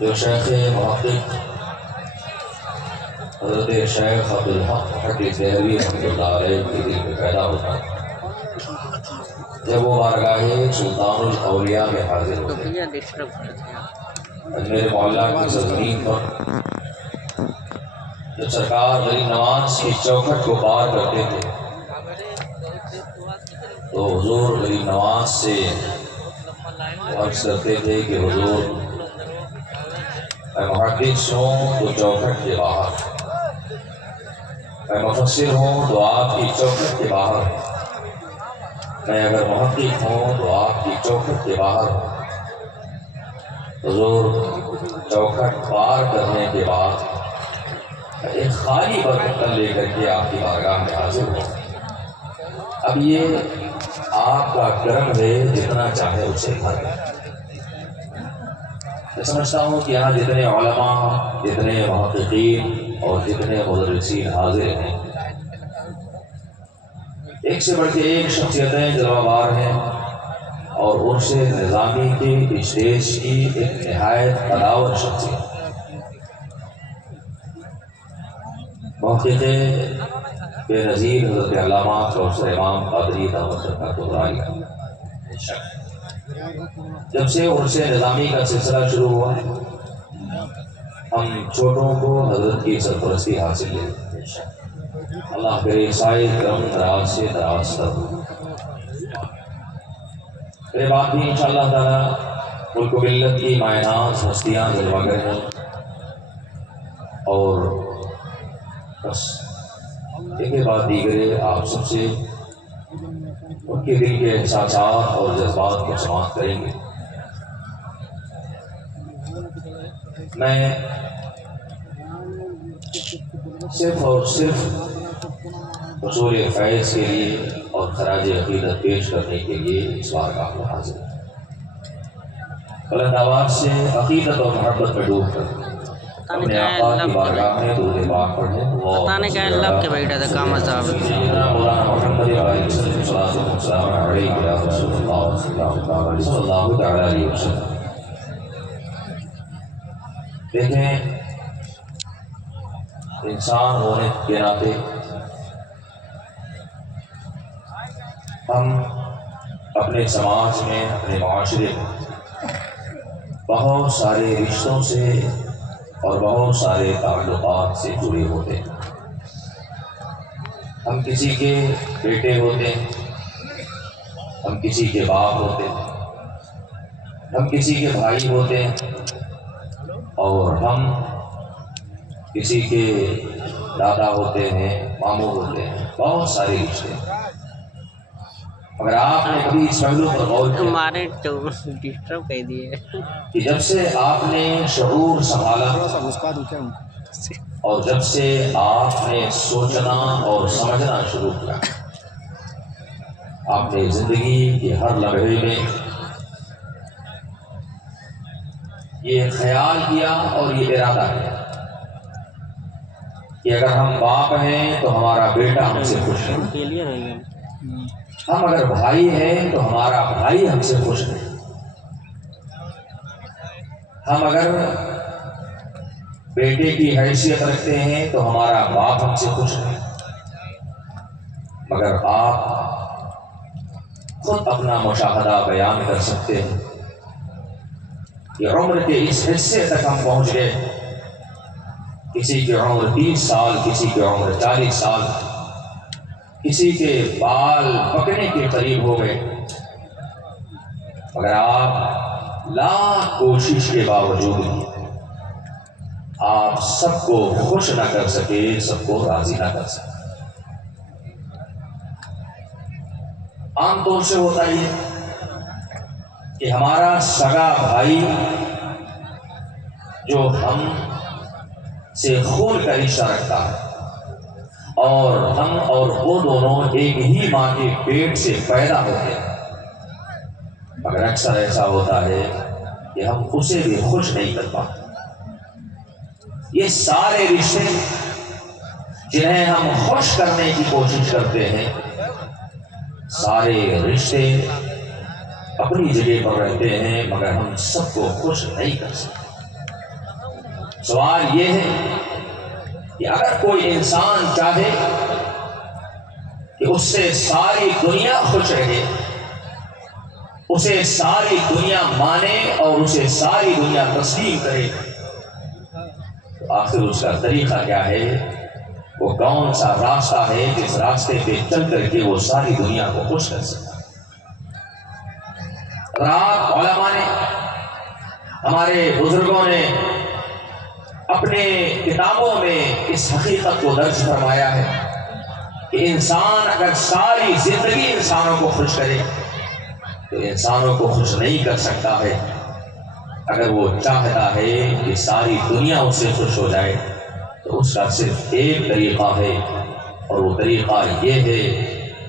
جو شیخ محقق حضرت شیخ عبدالحق حق دہلوی رحمۃ اللہ علیہ کے دل میں پیدا ہوتا ہے جب وہ بارگاہ سلطان الاولیاء میں حاضر ہوتے ہیں۔ میرے محلہ کی سرزمین پر جب سرکار غریب نواز کی چوکھٹ کو پار کرتے تھے تو حضور غریب نواز سے عرض کرتے تھے کہ حضور میں محدث ہوں تو چوکھٹ کے باہر، میں مفسر ہوں تو آپ کی چوکھٹ کے باہر، میں اگر محقق ہوں تو آپ کی چوکھٹ کے باہر ہوں۔ حضور چوکھٹ پار کرنے کے بعد ایک خالی برتن لے کر کے آپ کی بارگاہ میں حاضر ہو۔ اب یہ آپ کا کرم ہے، جتنا چاہے اسے بھر لیں۔ میں سمجھتا ہوں کہ یہاں جتنے علماء، جتنے محققین اور جتنے مدرسین حاضر ہیں، ایک سے بڑھ کے ایک شخصیتیں جلوہ بار ہیں اور ان سے نظامی کی اسٹیج کی ایک نہایت تداور شخصیت محقق بے نظیر حضرت علامہ پروفیسر امام قادری دامت برکاتہ۔ جب سے ان سے نظامی کا سلسلہ شروع ہوا ہم چھوٹوں کو حضرت کی سرپرستی حاصل ہے۔ اللہ کرے سائے کرم دراز سے دراز تک۔ میرے بعد بھی انشاءاللہ تعالی ملک و ملت کی مائناز ہستیاں جلوہ گر ہیں اور بس ایک کے بعد دیگرے آپ سب سے ان کے دل کے احساسات اور جذبات کو سماعت کریں گے۔ میں صرف اور صرف حصول فیض کے لیے اور خراج عقیدت پیش کرنے کے لیے اس بارگاہ میں حاضر ہوں۔ بلند آواز سے عقیدت اور محبت میں ڈوب کر اپنے آقا کی بارگاہ میں درود پاک پڑھیں۔ پتہ نہیں کیا لب کے بیٹھا تھا کام صاحب۔ مولانا محمد علیہ السلام علیہ یا رسول اللہ صلی اللہ علیہ وسلم۔ دیکھیں، انسان ہونے کے ناطے ہم اپنے سماج میں، اپنے معاشرے میں بہت سارے رشتوں سے اور بہت سارے تعلقات سے جڑے ہوتے ہیں۔ ہم کسی کے بیٹے ہوتے ہیں، ہم کسی کے باپ ہوتے ہیں، ہم کسی کے بھائی ہوتے ہیں اور ہم کسی کے دادا ہوتے ہیں، ماموں ہوتے ہیں، بہت سارے رشتے ہیں۔ مگر آپ نے کبھی اس پہلو پر غور کیا تمہارے ڈسٹرب کر دیے کہ جب سے آپ نے شعور سنبھالا اور جب سے آپ نے سوچنا اور سمجھنا شروع کیا، آپ نے زندگی کے ہر لمحے میں یہ خیال کیا اور یہ ارادہ کیا کہ اگر ہم باپ ہیں تو ہمارا بیٹا ہم سے خوش ہے، ہم اگر بھائی ہیں تو ہمارا بھائی ہم سے خوش ہے، ہم اگر بیٹے کی حیثیت رکھتے ہیں تو ہمارا باپ ہم سے خوش ہے۔ مگر آپ خود اپنا مشاہدہ بیان کر سکتے ہیں کہ عمر کے اس حصے تک ہم پہنچ گئے، کسی کی عمر 30 سال، کسی کی عمر 40 سال، کسی کے بال پکنے کے قریب ہو گئے، مگر آپ لاکھ کوشش کے باوجود آپ سب کو خوش نہ کر سکے، سب کو راضی نہ کر سکے۔ عام طور سے ہوتا یہ کہ ہمارا سگا بھائی جو ہم سے خون کا رشتہ رکھتا ہے اور ہم اور وہ دونوں ایک ہی ماں کے پیٹ سے پیدا ہوتے ہیں، مگر اکثر ایسا ہوتا ہے کہ ہم اسے بھی خوش نہیں کر پاتے۔ یہ سارے رشتے جنہیں ہم خوش کرنے کی کوشش کرتے ہیں، سارے رشتے اپنی جگہ پر رہتے ہیں، مگر ہم سب کو خوش نہیں کر سکتے۔ سوال یہ ہے کہ اگر کوئی انسان چاہے کہ اس سے ساری دنیا خوش رہے، اسے ساری دنیا مانے اور اسے ساری دنیا تسلیم کرے، تو آخر اس کا طریقہ کیا ہے؟ وہ کون سا راستہ ہے جس راستے پہ چل کر کے وہ ساری دنیا کو خوش کر سکتا؟ رات علماء نے، ہمارے بزرگوں نے اپنے کتابوں میں اس حقیقت کو درج فرمایا ہے کہ انسان اگر ساری زندگی انسانوں کو خوش کرے تو انسانوں کو خوش نہیں کر سکتا ہے۔ اگر وہ چاہتا ہے کہ ساری دنیا اس سے خوش ہو جائے تو اس کا صرف ایک طریقہ ہے، اور وہ طریقہ یہ ہے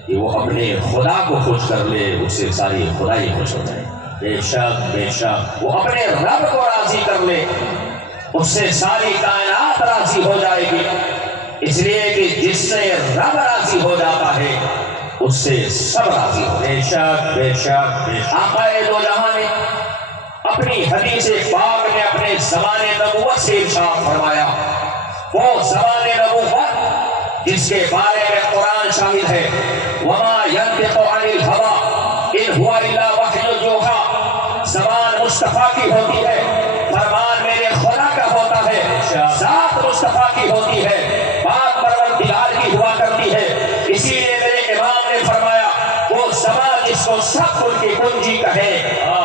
کہ وہ اپنے خدا کو خوش کر لے، اس سے ساری خدائی خوش ہو جائے۔ بے شک وہ اپنے رب کو راضی کر لے، اس سے ساری کائنات راضی ہو جائے گی، اس لیے کہ جس سے رب راضی ہو جاتا ہے اس سے سب راضی ہو۔ بے شک آقا دو جہاں نے اپنی حدیث پاک میں اپنے زمان نبوت سے ارشاد فرمایا، وہ زمان نبوت جس کے بارے میں قرآن شاہد ہے، وما ينطق عن الهوى ان هو الا وحی یوحی، زبان مصطفیٰ کی ہوتی ہے، فرمان میرے خدا کا ہوتا ہے، ذات مصطفیٰ کی ہوتی ہے، بات پروردگار کی ہوا کرتی ہے۔ اسی لیے میرے امام نے فرمایا وہ زبان جس کو سب کل کی کنجی کہے،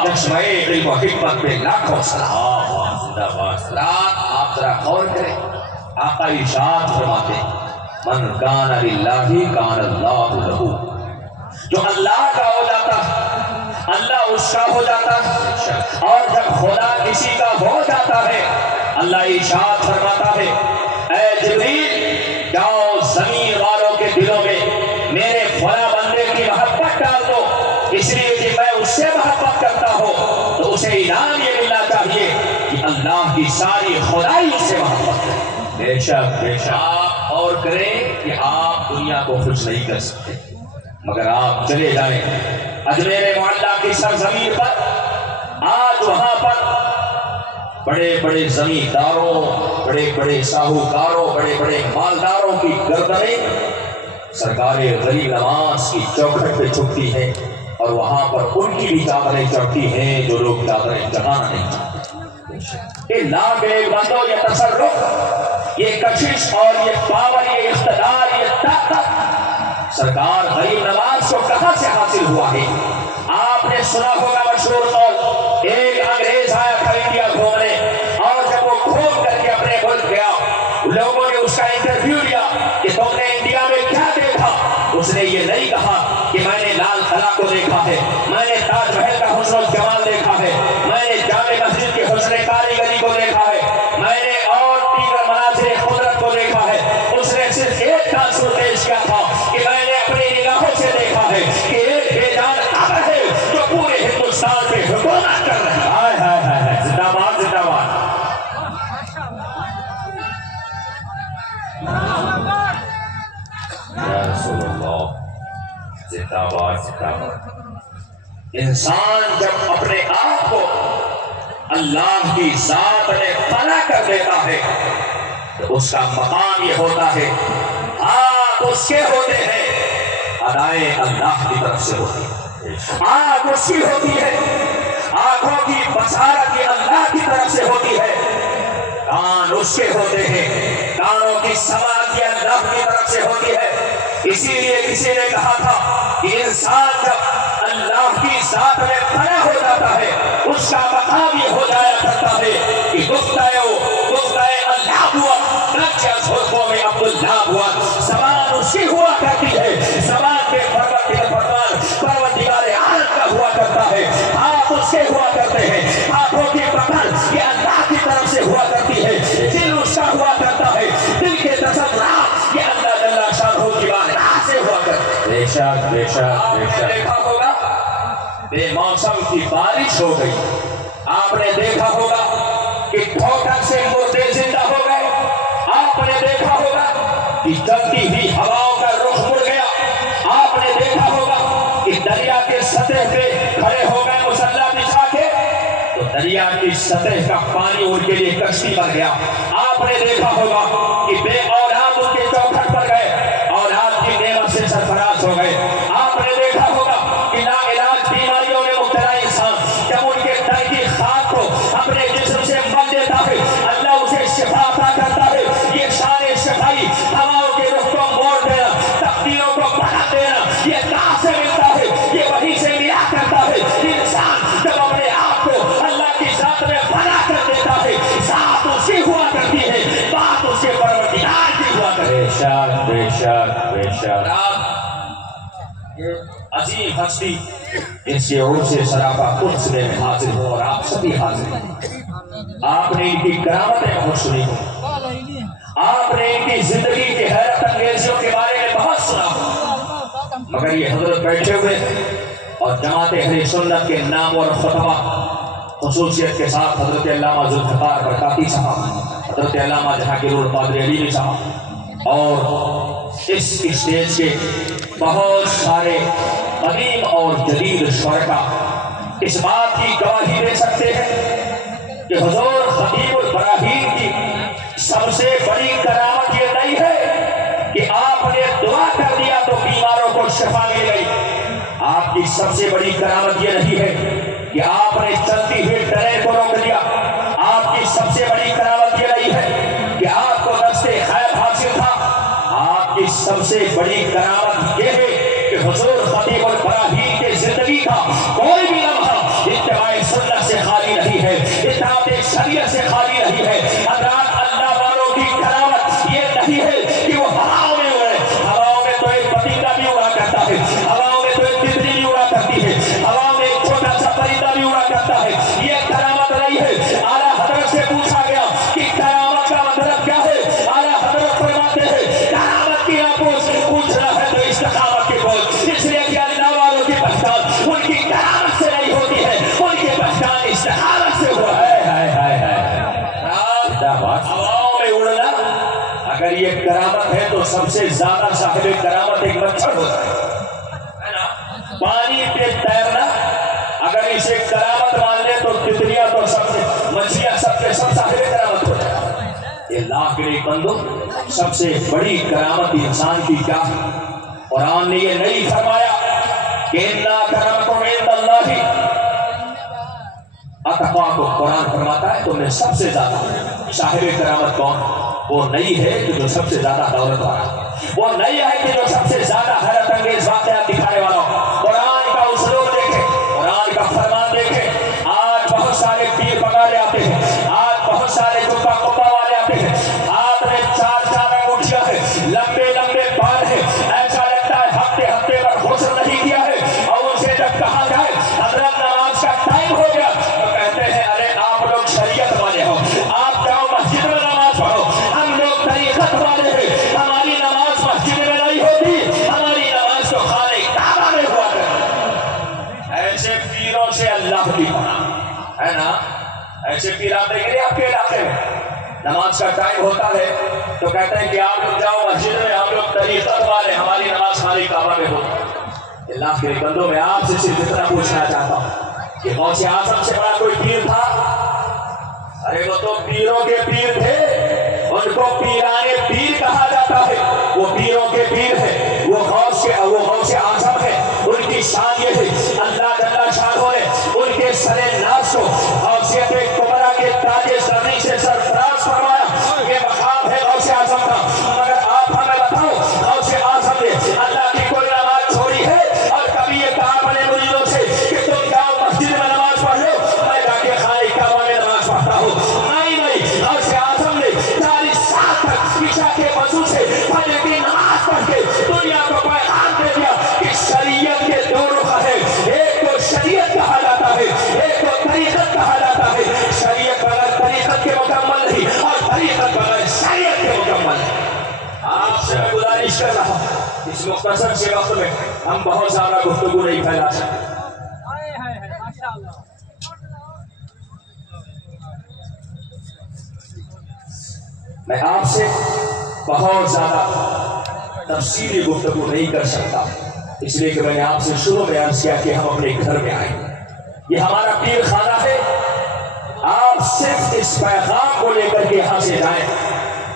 چشمہ علم و حکمت پہ لاکھوں سلام۔ رات آپ ذرا غور کریں، آقا ارشاد فرماتے من کان للہ کان اللہ لہ، جو اللہ کا ہو جاتا ہے اللہ اس کا ہو جاتا ہے، اور جب خدا کسی کا ہو جاتا ہے اللہ ارشاد فرماتا ہے اے جبریل جاؤ زمین والوں کے دلوں میں میرے فلاں بندے کی محبت ڈال دو، اس لیے کہ میں اس سے محبت کرتا ہوں، تو اسے انعام یہ ملنا چاہیے کہ اللہ کی ساری خدائی اس سے محبت کرے۔ بے شک آپ اور کریں کہ آپ دنیا کو خوش نہیں کر سکتے، مگر آپ چلے جائیں اجمیر معلیٰ کی سرزمین پر، آج وہاں پر بڑے بڑے زمینداروں، بڑے بڑے ساہوکاروں، بڑے بڑے مالداروں کی گردنیں سرکار غریب نواز کی چوکھٹ پہ چھپتی ہیں، اور وہاں پر ان کی بھی چادریں چڑھتی ہیں جو لوگ چادریں چڑھانا نہیں چاہتے۔ یہ لاکھ ایک بندوں، یہ تصرف، یہ کشش اور یہ پاور، یہ اقتدار، یہ طاقت سرکار غریب نواز کو کہاں سے حاصل ہوا ہے؟ آپ نے سنا ہوگا مشہور قول، ایک انگریز آیا تھا انڈیا گھومنے، اور جب وہ گھوم کر کے اپنے ملک گیا لوگوں نے اس کا انٹرویو لیا کہ تم نے انڈیا میں کیا دیکھا؟ اس نے یہ نہیں کہا کہ میں نے لال قلعہ کو دیکھا ہے، میں نے تاج محل کا حسن و جمال دیکھا ہے، میں نے جامع مسجد کے حسن کاریگری کو دیکھا ہے، میں نے اور دیگر مناظر قدرت کو دیکھا ہے۔ اس نے صرف ایک تاثر پیش کیا تھا کہ میں نے اپنی نگاہوں سے دیکھا ہے کہ ایک بے جان اب ہے جو پورے ہندوستان پہ حکومت کر رہا ہے۔ ہائے ہائے ہائے، زندہ باد زندہ باد۔ یا رسول اللہ، زندہ باد زندہ باد۔ انسان جب اپنے آپ کو اللہ کی ذات میں فنا کر دیتا ہے تو اس کا مقام یہ ہوتا ہے آپ اس کے ہوتے ہیں، ادائیں اللہ کی طرف سے ہوتی ہے، آنکھ اس کی ہوتی ہے، آنکھوں کی بصارت یہ اللہ کی طرف سے ہوتی ہے، کان اس کے ہوتے ہیں، کانوں کی سماعت یہ اللہ کی طرف سے ہوتی ہے۔ اسی لیے کسی نے کہا تھا کہ انسان جب اللہ کی ذات میں فنا ہو جاتا ہے اس کا مقام یہ ہو جایا کرتا ہے کہ گفتہ اللہ ہوا، نقشہ حلقوں میں عبداللہ ہوا، زبان اس کی ہوا کرتی ہے، زبان کے پروردگار عالم کا ہوا کرتا ہے، ہاتھ اس کے ہوا کرتے ہیں، ہاتھوں کی پکڑ یہ اللہ کی طرف سے ہوا کرتی ہے، دل اس کا ہوا کرتا ہے، دل کے تصورات یہ اللہ جل شانہ کی بارگاہ سے ہوا کرتے ہیں۔ بے شک بے شک بے شک۔ دیکھا ہوگا بے موسم کی بارش ہو گئی، آپ نے دیکھا ہوگا کہ ٹھوکر سے مردے زندہ ہو گئے، آپ نے دیکھا ہوگا کہ چلتی ہوئی ہواؤں کا رخ مڑ گیا، آپ نے دیکھا ہوگا کہ دریا کے سطح پہ کھڑے ہو گئے مسلح بچھا کے تو دریا کی سطح کا پانی ان کے لیے کشتی بن گیا۔ آپ نے دیکھا ہوگا کہ بے اولاد ان کے چوکھٹ پر گئے، اولاد کی نعمت سے سرفراز ہو گئے۔ آپ نے دیکھا ہوگا کہ لا علاج بیماریوں میں مبتلا انسان جب ان کے تن کی خاک کو اپنے جسم سے مل دیتا ہے، اللہ اسے شفا عطا کرتا ہے۔ یہ شان شفائی ہواؤں کے رخ کو موڑ دینا، تقدیروں کو بنا دینا، یہ کہاں سے ملتا ہے؟ یہ وہی سے ملا کرتا ہے۔ انسان جب اپنے آپ کو اللہ کی ذات میں فنا کر دیتا ہے، ذات اس کی ہوا کرتی ہے، بات اس کے پروردگار کی ہوا کرتی ہے۔ بے شک بے شک بے شک۔ عظیم ہستی اس کے عرض سے سراپا قدس میں حاضر ہو اور آپ سبھی حاضر ہیں۔ آپ نے ان کی کرامتیں بہت سنی ہو، آپ نے ان کی زندگی کی حیرت انگیزیوں کے بارے میں بہت سنا ہو، مگر یہ حضرت بیٹھے ہوئے اور جماعت اہل سنت کے نام اور خطبہ خصوصیت کے ساتھ حضرت علامہ ذوالفقار برکاتی صاحب، حضرت علامہ جہانگیر القادری علیوی صاحب اور اس اسٹیج کے بہت سارے قدیم اور جدید شرکا اس بات کی گواہی دے سکتے ہیں کہ حضور خطیب ابراہیم کی سب سے بڑی کرامت یہ نہیں ہے کہ آپ نے دعا کر دیا تو بیماروں کو شفا مل گئی۔ آپ کی سب سے بڑی کرامت یہ نہیں ہے کہ آپ نے چلتی ہوئی ٹرین کو روک دیا۔ آپ کی سب سے بڑی کرامت یہ نہیں ہے کہ آپ کو دست غیب حاصل تھا۔ آپ کی سب سے بڑی کرامت یہ ہے کہ حضور خطیب ابراہیم کے زندگی کا کوئی بھی لمحہ اتباع سنت سے خالی نہیں ہے، اطاعت شریعت سے خالی نہیں ہے۔ حضرات اللہ والوں کی کرامت یہ نہیں ہے کہ وہ ہواؤں میں اڑے، ہواؤں میں تو ایک پتنگا بھی اڑا کرتا ہے، ہواؤں میں تو ایک تتلی بھی اڑا کرتی ہے، ہواؤں میں ایک چھوٹا سا پرندہ بھی اڑا کرتا ہے۔ یہ کرامت نہیں ہے۔ اعلیٰ حضرت سے پوچھا گیا کہ کرامت کا مطلب کیا ہے؟ اعلیٰ حضرت فرماتے ہیں کرامت کی آپ پوچھنا ہے تو استقامت کی پوچھ، اس لیے کہ اللہ والوں کی پہچان ان کی کرامت سے نہیں ہوتی ہے، ان کی پہچان استقامت سے ہوا ہے۔ ہواؤں میں اڑنا اگر یہ کرامت ہے تو سب سے زیادہ صاحب کرامت ایک مچھر ہوتا ہے نا۔ پانی پہ تیرنا اگر اسے کرامت مان لے تو تتلیاں تو سب سے مچھلیاں سب کے سب صاحب کرامت ہو جائے۔ اللہ کے بندو سب سے بڑی کرامت انسان کی کیا ہے؟ قرآن نے یہ نہیں فرمایا کہ اِنَّا أَكْرَمَكُمْ عِندَ اللَّهِ اتقاکم، قرآن فرماتا ہے تم نے سب سے زیادہ صاحب کرامت کون؟ وہ نہیں ہے کہ جو سب سے زیادہ دولت والا ہے، وہ نہیں ہے کہ جو سب سے زیادہ حیرت انگیز واقعات دکھانے والا ہو۔ قرآن کا اسلوب دیکھیں، قرآن کا فرمان دیکھیں۔ آج بہت سارے پیر بغالے آتے ہیں، آج بہت سارے جبہ قبہ والے آتے ہیں، ہاتھ میں چار چار انگوٹھیاں ہیں، لمبے لمبے بال ہیں، ایسا لگتا ہے ہفتے ہفتے پر غسل نہیں کیا ہے، اور ان سے جب کہا جائے حضرت نماز کا ٹائم ہو گیا تو کہتے ہیں ارے آپ لوگ شریعت والے ہو، آپ جاؤ مسجد میں نماز پڑھو، ہم لوگ طریقت والے ہیں، ہماری نماز مسجد میں نہیں ہوتی، ہماری نماز تو خانہ کعبہ میں ہوا کرتی۔ ایسے پیروں سے اللہ کی پناہ ہے نا۔ ایسے پیر آپ دیکھ رہے آپ کے علاقے میں نماز کا ٹائم ہوتا ہے تو کہتے ہیں کہ آپ لوگ جاؤ مسجد میں، ہم لوگ طریقت والے، ہماری نماز خانہ کعبہ میں ہوتی۔ اللہ کے بندوں میں آپ سے صرف اتنا پوچھنا چاہتا ہوں کہ غوث اعظم سے بڑا کوئی پیر تھا؟ ارے وہ تو پیروں کے پیر تھے، ان کو پیرانے پیر کہا جاتا ہے، وہ پیروں کے پیر ہے، وہ غوث اعظم ہے۔ ان کی شان یہ ہے اللہ جل شانہ نے ان کے سر ناز کو غوثیت کبریٰ کے تاج زرین سے سرفراز فرمایا۔ یہ مقام ہے غوث اعظم کا۔ مگر آپ ہمیں بتاؤ غوث اعظم نے اللہ کی کوئی نماز چھوڑی ہے اور کبھی یہ کہا اپنے مریدوں سے کہ تم جاؤ مسجد میں نماز پڑھ لو، میں جا کے خانہ کعبہ میں نماز پڑھتا ہوں؟ نہیں، غوث اعظم نے 40 سال تک عشاء کے وضو سے فجر کی نماز پڑھ کے دنیا کو پیغام دے دیا کہ شریعت کے دو رخ ہیں، ایک کو شریعت کہا جاتا ہے، ایک کو طریقت کہا جاتا ہے۔ شریعت بغیر طریقت کے مکمل نہیں اور طریقت بغیر شریعت کے مکمل نہیں۔ آپ سے میں گزارش کر رہا ہوں اس مختصر سے وقت میں ہم بہت زیادہ گفتگو نہیں پھیلا سکتے۔ میں آپ سے بہت زیادہ تفصیلی گفتگو نہیں کر سکتا، اس لیے کہ میں نے آپ سے شروع میں عرض کیا کہ ہم اپنے گھر میں آئے، یہ ہمارا پیر خانہ ہے، صرف اس پیغام کو لے کر کے یہاں سے جائیں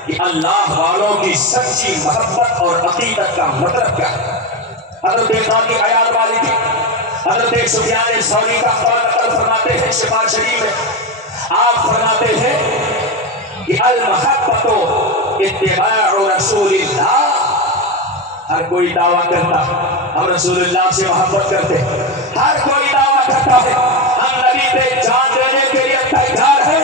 کہ اللہ والوں کی سچی محبت اور عقیدت کا مطلب کیا ہے۔ حضرت ایک کی آیات والی تھی، حضرت سفیان ثوری کا قول نقل فرماتے ہیں شفا شریف میں، آپ فرماتے ہیں کہ المحبت اتباع رسول اللہ۔ ہر کوئی دعویٰ کرتا ہم رسول اللہ سے محبت کرتے، ہر کوئی دعویٰ کرتا ہے ہم نبی پہ جان دینے کے لیے تیار ہے،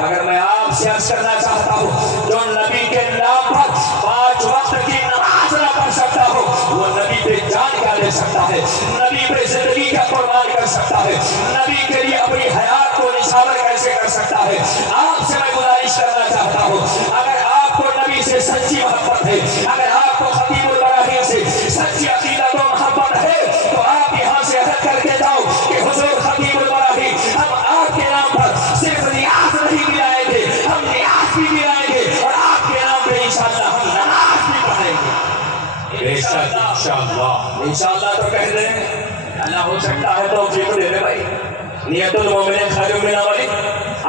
مگر میں آپ سے عرض کرنا چاہتا ہوں جو نبی کے نام پر 5 وقت کی نماز نہ پڑھ سکتا ہو وہ نبی پہ جان کیا دے سکتا ہے، نبی پہ زندگی کا قربان کر سکتا ہے، نبی کے لیے اپنی حیات کو نشاور کیسے کر سکتا ہے۔ آپ سے میں گزارش کرنا چاہتا ہوں اگر آپ کو نبی سے سچی محبت ہے، اگر آپ کو خطیب البراہیم سے سچی عقیدت و محبت ہے تو آپ یہاں سے عہد کر کے جاؤ کہ حضور خطیب البراہیم ہم آپ کے نام پر صرف ریاض نہیں دلائیں گے، ہم ریاض بھی دلائیں گے اور آپ کے نام پہ انشاءاللہ ہم نماز بھی پڑھیں گے۔ انشاءاللہ تو کہہ دیں اللہ ہو سکتا ہے تو فکر دے دے بھائی، نیت المومن خیر من عمل،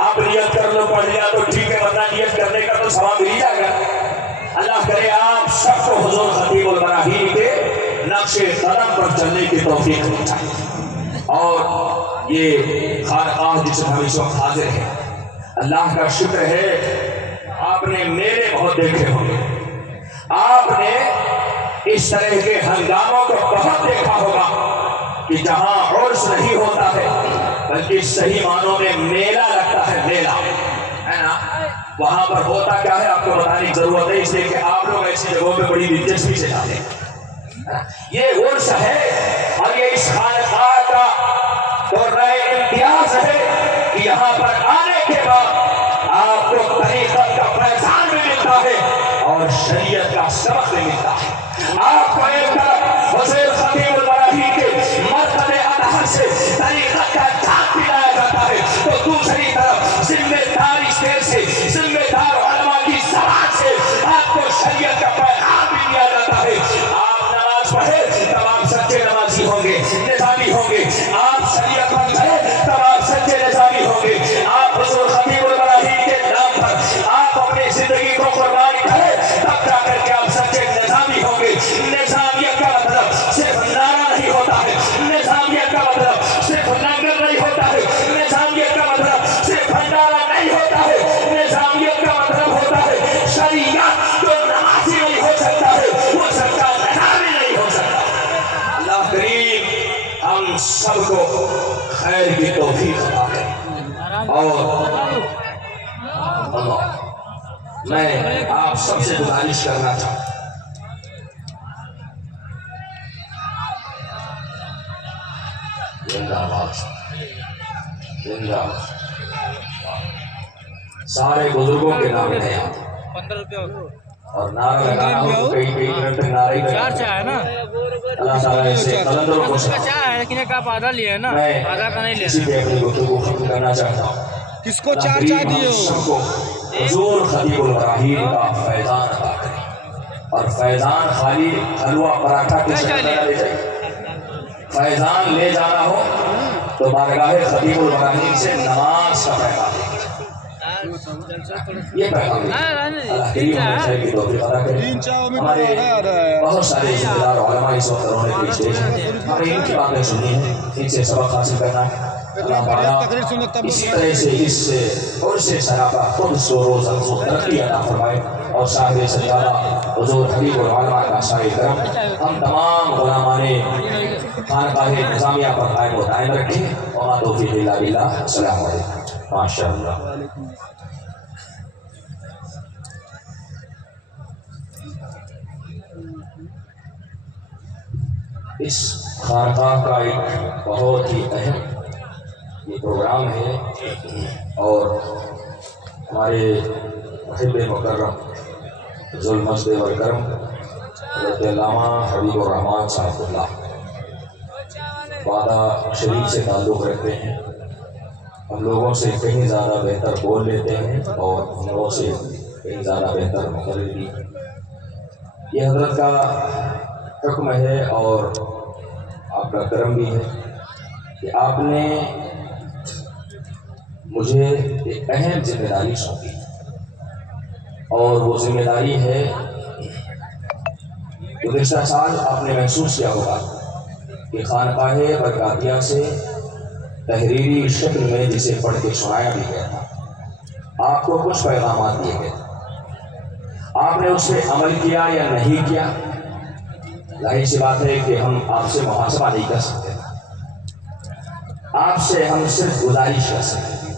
آپ نیت کر لو پڑھ لیا تو ٹھیک ہے، ورنہ نیت کرنے کا تو ثواب مل جائے گا۔ اللہ کرے آپ سب کو حضور خطیب البراہیم کے نقش قدم پر چلنے کی توفیق پہنچائے، اور یہ خانقاہ جس میں ہم اس وقت حاضر ہیں اللہ کا شکر ہے آپ نے میرے بہت دیکھے ہوں گے، آپ نے اس طرح کے ہنگاموں کو بہت دیکھا ہوگا کہ جہاں عرس نہیں ہوتا ہے بلکہ صحیح معنوں میں میلہ لگتا ہے، میلہ ہے نا، وہاں پر ہوتا کیا ہے آپ کو بتانے کی ضرورت ہے، اس لیے کہ آپ لوگ ایسی جگہوں پہ بڑی دلچسپی سے جاتے ہیں۔ یہ عرس ہے اور یہ اس خانقاہ کا اور نئے امتیاز ہے کہ یہاں پر آنے کے بعد آپ کو طریقت کا فیضان بھی ملتا ہے اور شریعت کا سبق بھی ملتا ہے۔ آپ کو ایک طرف حضور خطیب البراہیم کے مرکز اطہر سے طریقت کا جھانک دلایا جاتا ہے تو دوسری طرف ذمہ دار اسٹیج سے، ذمہ دار علماء کی زبان سے آپ کو شریعت کا پیغام بھی دیا جاتا ہے۔ آپ نماز پڑھے تب آپ سچے نمازی ہوں گے، نظامی ہوں گے، آپ شریعت پر چلے تب آپ سچے نظامی ہوں گے، آپ حضور خطیب البراہیم کے نام پر آپ اپنی زندگی کو قربان کریں تب جا کر کے آپ سچے نظامی ہوں گے۔ نظامیت کا مطلب صرف نعرہ نہیں ہوتا ہے، نظامیت کا مطلب صرف لنگر نہیں ہوتا ہے، نظامیت کا مطلب صرف بھنڈارا نہیں ہوتا ہے، نظامیت کا مطلب ہوتا ہے شریعت جو نمازی نہیں ہو سکتا ہے وہ سچا نظامی نہیں ہو سکتا۔ اللہ کریم ہم سب کو خیر کی توفیق عطا کرے، اور اللہ میں آپ سب سے گزارش کرنا چاہتا ہوں زندہ باد، زندہ باد، سارے بزرگوں کے نام لے آتے 15 روپے اور نعرہ لگانا ہو تو کئی منٹ تک نعرہ ہی چار لگانا چاہ ہے نا، اللہ تعالیٰ ایسے قلندروں کو اس کا چاہ ہے لیکن ایک آپ آدھا لیے ہے نا، میں آدھا کا نہیں اسی لینا۔ پہ اپنی گفتگو کو ختم کرنا چاہتا ہوں۔ کس کو چار چاہ دیے ہم سب کو حضور خطیب البراہیم کا فیضان عطا کرے، اور فیضان خالی حلوہ پراٹھا کی شکل میں نہ لے جائے، فیضان لے جانا ہو تو بارگاہ خطیب البراہیم سے نماز کا پیغام لے کے یہ پیغام اللہ کریم ہمیں خیر کی توفیق عطا کرے۔ ہمارے بہت سارے ذمہ دار علماء اس وقت رونے کے اسٹیج ہیں، ہمیں ان کی باتیں سننی ہیں، ان سے سبق حاصل کرنا ہے۔ اللہ تعالیٰ اسی طرح سے اس عرس سراپا قدس و روز و ترقی عطا فرمائے، اور صاحب سجادہ حضور حبیب العلماء کا سائے کرم ہم تمام غلامان خانقاہ نظامیہ پر قائم و دائم رکھیں۔ وما توفیق الا باللہ، السلام علیکم، ماشاء اللہ۔ اس خانقاہ کا ایک بہت ہی اہم یہ پروگرام ہے، اور ہمارے محب مکرم ذو المجد والکرم حضرت علامہ حبیب الرحمن صاحب اللہ وعدہ شریف سے تعلق رکھتے ہیں، ہم لوگوں سے کہیں زیادہ بہتر بول لیتے ہیں اور ہم لوگوں سے کہیں زیادہ بہتر مقرر بھی۔ یہ حضرت کا حکم ہے اور آپ کا کرم بھی ہے کہ آپ نے مجھے ایک اہم ذمہ داری سونپی اور وہ ذمہ داری ہے گزشتہ سال آپ نے محسوس کیا ہوگا کہ خانقاہ برکاتیہ سے تحریری شکل میں جسے پڑھ کے سنایا بھی گیا تھا، آپ کو کچھ پیغامات دیے گئے تھے، آپ نے اس پہ عمل کیا یا نہیں کیا؟ ظاہر سی بات ہے کہ ہم آپ سے محاسبہ نہیں کر سکتے، آپ سے ہم صرف گزارش کر سکتے ہیں۔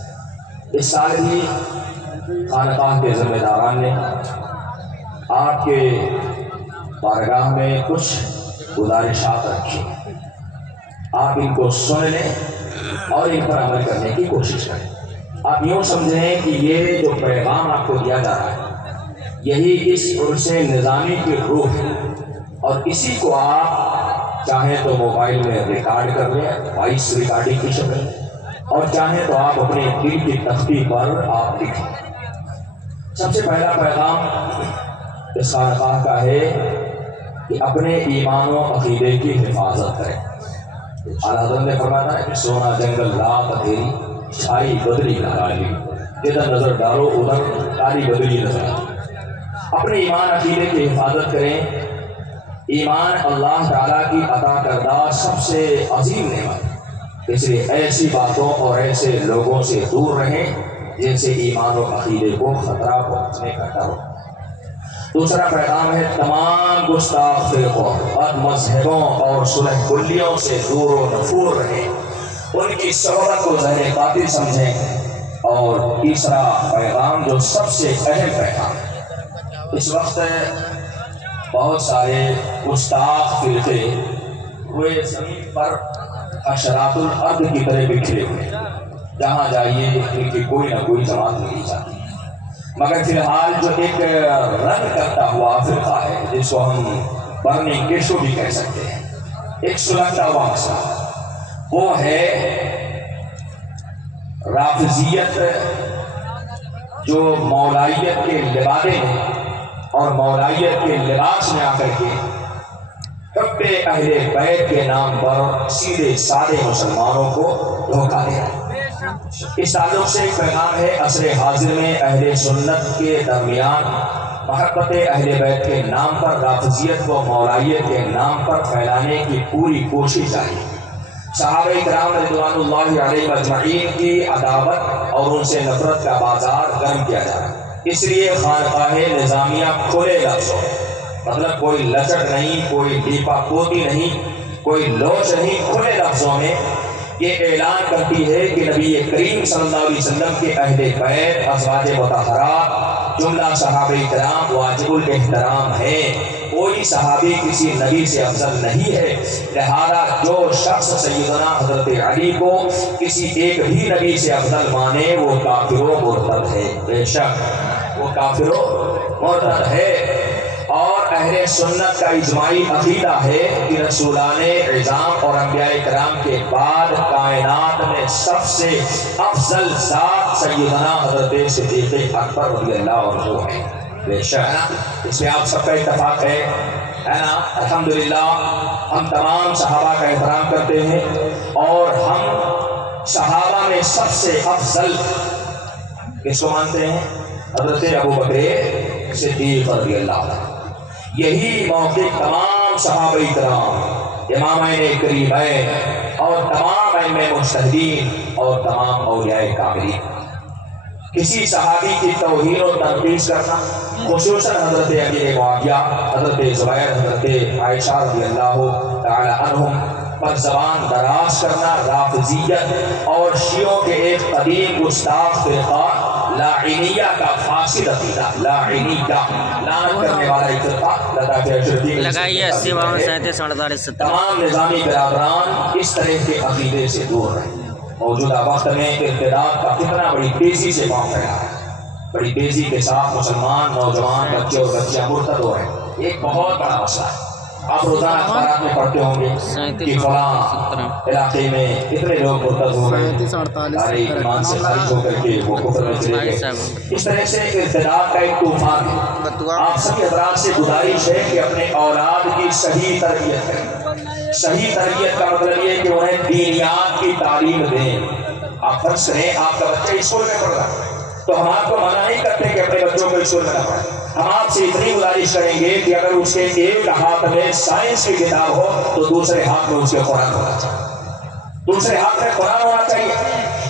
اس سال بھی خانقاہ کے ذمہ داران نے آپ کے بارگاہ میں کچھ گزارشات رکھی، آپ ان کو سن لیں اور ان پر عمل کرنے کی کوشش کریں۔ آپ یوں سمجھیں کہ یہ جو پیغام آپ کو دیا جا رہا ہے یہی اس عرص نظامی کی روح ہے، اور اسی کو آپ چاہیں تو موبائل میں ریکارڈ کر لیں، وائس ریکارڈنگ کی شکل میں، اور چاہیں تو آپ اپنے دل کی تختی پر آپ لکھیں۔ سب سے پہلا پیغام اس خانقاہ کا ہے کہ اپنے ایمان و عقیدے کی حفاظت کریں۔ اعلیٰ حضرت نے فرمایا ہے کہ سونا جنگل رات اندھیری، چھائی بدری کالی، جدھر نظر ڈالو ادھر کالی بدری نظر آتی۔ اپنے ایمان عقیدے کی حفاظت کریں۔ ایمان اللہ تعالیٰ کی عطا کردہ سب سے عظیم نعمت، اس لیے ایسی باتوں اور ایسے لوگوں سے دور رہیں جن سے ایمان و عقیدے کو خطرہ پہنچنے کا ڈر ہو۔ دوسرا پیغام ہے تمام گستاخ فرقوں، بد مذہبوں اور صلح کلیوں سے دور و نفور رہیں، ان کی صحبت کو زہر قاتل سمجھیں۔ اور تیسرا پیغام جو سب سے اہم پیغام ہے، اس وقت بہت سارے گستاخ فرقے ہوئے زمین پر حشرات الارض کی طرح بکھرے ہوئے، جہاں جائیے ان کی کوئی نہ کوئی جماعت ملی جاتی ہے، مگر فی الحال جو ایک رنگ کرتا ہوا فرقہ ہے جس کو ہم برننگ ایشو بھی کہہ سکتے ہیں، ایک سلگتا ہوا مسئلہ، وہ ہے رافضیت، جو مولائیت کے لبادے میں اور مولائیت کے لباس میں آ کر کے حب اہل بیت کے نام پر سیدھے سادے مسلمانوں کو دھوکہ دے رہا ہے۔ اس تعلق سے ایک پیغام ہے عصر حاضر میں اہل سنت کے درمیان محبت اہل بیت کے نام پر رافضیت کو مولائیت کے نام پر پھیلانے کی پوری کوشش جاری ہے۔ صحابہ کرام رضوان اللہ علیہ اجمعین کی عداوت اور ان سے نفرت کا بازار گرم کیا جا رہا ہے، اس لیے خانقاہ نظامیہ کھلے لفظوں، مطلب کوئی لچک نہیں، کوئی لیپا پوتی نہیں، کوئی لوچ نہیں، کھلے لفظوں میں یہ اعلان کرتی ہے کہ نبی کریم صلی اللہ علیہ وسلم کے اہل بیت ازواج مطہرات جملہ صحابہ کرام واجب الاحترام ہیں، کوئی صحابی کسی نبی سے افضل نہیں ہے، لہذا جو شخص سیدنا حضرت علی کو کسی ایک بھی نبی سے افضل مانے وہ کافر و مرتد ہے، بے شک وہ کافر و مرتد ہے۔ اور اہل سنت کا اجماعی عقیدہ ہے کہ رسولان اعظام اور انبیاء کرام کے بعد کائنات میں سب سے افضل ذات سیدنا حضرت صدیق اکبر رضی اللہ عنہ ہے، بے شک اس میں آپ سب کا اتفاق ہے نا۔ الحمدللہ ہم تمام صحابہ کا احترام کرتے ہیں، اور ہم صحابہ میں سب سے افضل کس کو مانتے ہیں؟ حضرت ابوبکر صدیق رضی اللہ عنہ۔ یہی موقف تمام صحابہ کرام، امامین کریمین اور تمام ائمہ مجتہدین اور تمام اولیاء کاملین، کسی صحابی کی توہین و تنقیص کرنا، خصوصاً حضرت امیر معاویہ، حضرت زبیر، حضرت عائشہ رضی اللہ تعالی عنہم پر زبان دراز کرنا رافضیت اور شیعوں کے ایک قدیم گستاخ فرقہ لاعنیہ کا فاسد عقیدہ، لاعنیہ لعنت کرنے والا ایک فرقہ لگائیے 80 52 37 48 70۔ تمام نظامی برادران اس طرح کے عقیدے سے دور رہیں۔ موجودہ وقت میں ارتداد کا فتنہ بڑی تیزی سے پھیل رہا ہے، بڑی تیزی کے ساتھ مسلمان نوجوان بچے اور بچیاں مرتد ہو رہے ہیں، ایک بہت بڑا مسئلہ ہے۔ آپ روزانہ اخبارات میں پڑھتے ہوں گے کہ فلاں علاقے میں اتنے لوگ مرتد ہو گئے، سارے ایمان سے خارج ہو کر کے وہ کفر میں چلے گئے۔ اس طرح سے ارتداد کا ایک طوفان ہے۔ آپ سبھی حضرات سے گزارش ہے کہ اپنے اولاد کی صحیح تربیت کریں۔ صحیح تربیت کا مطلب یہ ہے کہ انہیں دینیات کی تعلیم دیں، آپ فرض کریں آپ کا بچہ اسکول میں پڑھ رہا ہے تو ہم آپ کو منع نہیں کرتے کہ اپنے بچوں کو اسکول میں نہ پڑھیں. ہم آپ سے اتنی گزارش کریں گے کہ اگر اس کے ایک ہاتھ میں سائنس کی کتاب ہو تو دوسرے ہاتھ میں اس کے قرآن ہونا چاہیے. دوسرے ہاتھ میں قرآن ہونا چاہیے.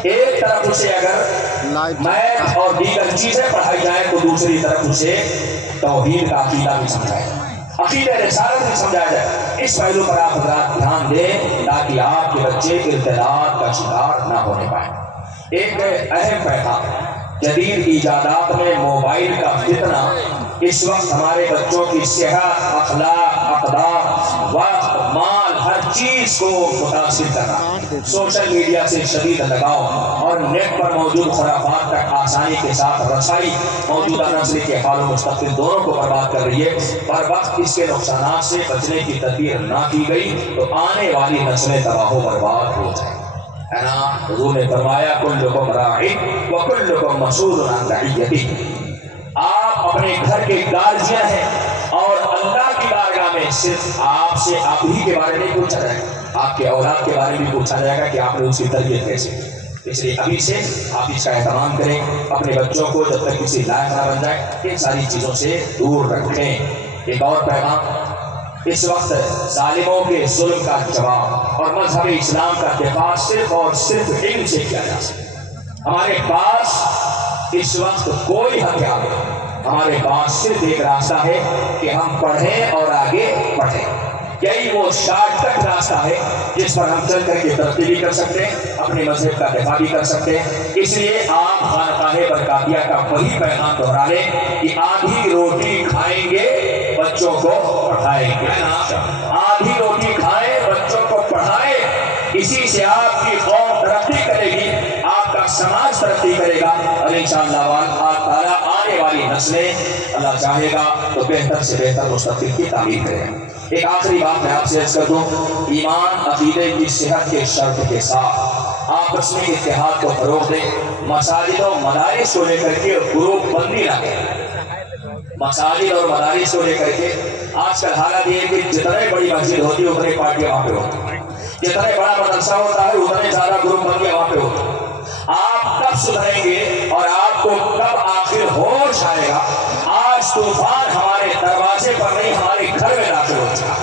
ایک طرف اسے اگر میتھ اور دیگر چیزیں پڑھائی جائیں تو دوسری طرف اسے توحید کا عقیدہ بھی سمجھایا جائے, عقیدہ رسالت بھی سمجھایا جائے. اس پہلو پر آپ حضرات دھیان دیں تاکہ آپ کے بچے ارتداد کا شکار نہ ہونے پائیں. ایک اہم پیغام, جدید ایجادات میں موبائل کا فتنہ اس وقت ہمارے بچوں کی صحت, اخلاق, اقدار, وقت, مال, ہر چیز کو متاثر کر رہا ہے. سوشل میڈیا سے شدید لگاؤ اور نیٹ پر موجود خرافات تک آسانی کے ساتھ رسائی موجودہ نسل کے حال و مستقبل دونوں کو برباد کر رہی ہے. پر وقت اس کے نقصانات سے بچنے کی تدبیر نہ کی گئی تو آنے والی نسلیں تباہ و برباد ہو جائیں. ہے نا, حضور نے فرمایا کلکم راع وکلکم مسئول عن رعیتہ. آپ اپنے گھر کے گارجین ہیں اور اللہ کی بارگاہ میں صرف آپ سے آپ ہی کے بارے میں پوچھا جائے گا, آپ کے اولاد کے بارے میں پوچھا جائے گا کہ آپ نے اس کی تربیت کیسے کی. اس لیے ابھی سے آپ اس کا اہتمام کریں. اپنے بچوں کو جب تک کسی لائق نہ بن جائے ان ساری چیزوں سے دور رکھیں. ایک اور پیغام, اس وقت ظالموں کے ظلم کا جواب اور مذہب اسلام کا دفاع صرف اور صرف علم سے کیا جا سکتا ہے. ہمارے پاس اس وقت کوئی ہتھیار نہیں, ہمارے پاس صرف ایک راستہ ہے کہ ہم پڑھیں اور آگے بڑھیں. یہی وہ شارٹ کٹ راستہ ہے جس پر ہم چل کر کے ترقی بھی کر سکتے ہیں, اپنے مذہب کا دفاع بھی کر سکتے ہیں. اس لیے آپ خانقاہ برکاتیہ کا وہی پیغام دہرا لیں کہ آدھی روٹی کھائیں گے بچوں کو پڑھائیں گے. آدھی روٹی کھائیں بچوں کو پڑھائیں. اسی سے آپ کی قوم ترقی کرے گی, آپ کا سماج ترقی کرے گا اور انشاءاللہ تعالیٰ آنے والی نسلیں اللہ چاہے گا تو بہتر سے بہتر مستقبل کی تعمیر کرے گا. ایک آخری بات میں آپ سے عرض کر دوں, ایمان عقیدے کی صحت کے شرط کے ساتھ آپس میں اتحاد کو فروغ دیں. مساجد و مدارس کو لے کر کے گروپ بندی نہ کریں. مساجد اور مدارس کو لے کر کے آج کل حالت یہ ہے کہ جتنے بڑی مسجد ہوتی ہے اتنے پارٹیاں وہاں پہ ہوتی ہیں, جتنے بڑا مدرسہ ہوتا ہے اتنے زیادہ گروپ بندیاں وہاں پہ ہوتی ہیں. آپ کب سدھریں گے اور آپ کو کب آخر ہوش آئے گا؟ آج طوفان ہمارے دروازے پر نہیں ہمارے گھر میں داخل ہو چکا.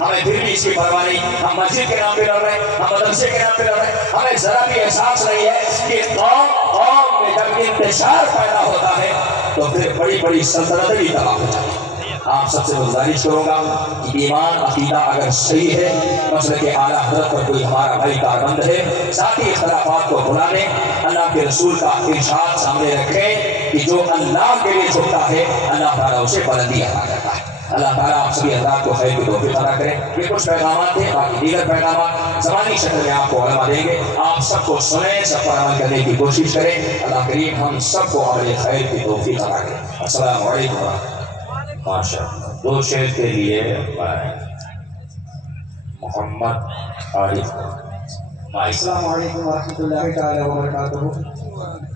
ہمیں پھر بھی اس کی پرواہ نہیں, ہم مسجد کے نام پہ لڑ رہے ہیں, ہم مدرسے کے نام پہ لڑ رہے ہیں. ہمیں ذرا بھی احساس نہیں ہے کہ قوم میں جب انتشار پیدا ہوتا ہے تو پھر بڑی بڑی سلطنتیں بھی تباہ ہو جاتی ہیں. آپ سب سے گزارش کروں گا کہ ایمان عقیدہ اگر صحیح ہے, مسلک اعلیٰ حضرت پر کوئی ہمارا بھائی کاربند ہے, ساتھی اختلافات کو بھلا لیں. اللہ کے رسول کا ارشاد سامنے رکھیں کہ جو اللہ کے لیے جھکتا ہے اللہ تعالیٰ اسے بلندی عطا کرتا ہے. اللہ تعالیٰ آپ سبھی حضرات کو خیر کی توفیق عطا کرے. یہ کچھ پیغامات تھے, باقی دیگر پیغامات زمانی شکل میں آپ کو علما دیں گے. آپ سب کو سنیں, سب پر عمل کرنے کی کوشش کریں. اللہ کریم ہم سب کو عمل خیر کی توفیق عطا کرے. السلام علیکم ورحمۃ اللہ. ماشاء اللہ. دو شعر کے لیے محمد عارف. السلام علیکم ورحمۃ اللہ تعالی وبرکاتہ.